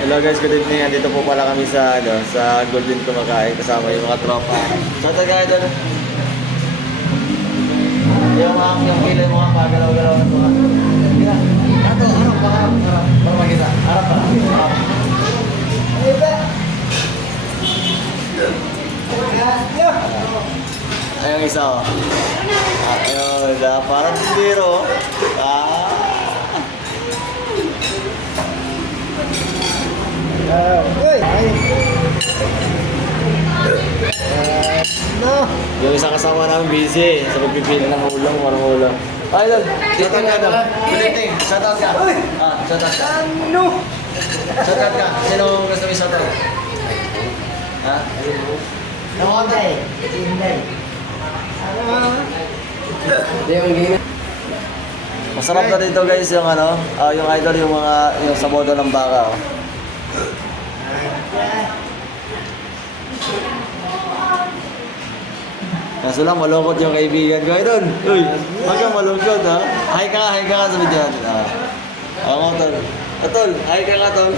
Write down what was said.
Hello guys, good evening. Andito po pala kami sa Golden kumakain kasama yung mga tropa. So ito guys, yung kilo yung mga pagalaw-galaw na mga. Kaya, ato, harap, para makita. Harap. Ayun isa oh. Ayun, parang biro. No. Yung isang kasama namin busy sa pagpipili ng ulam, warang ulam. Ay, Idol, shoutout ka daw. Kuliting, shoutout ka. Shoutout ka. Ano? Shoutout ka. Sino gusto mo shoutout? Ha? Hinday. Masarap na dito guys yung yung idol yung sa bodo ng baka. Oh. Kaso lang malungkot yung kaibigan ko idol. Uy, wag kang malungkot ha. Hi ka sa video natin. Ako tol. Tol, hi ka nga tol.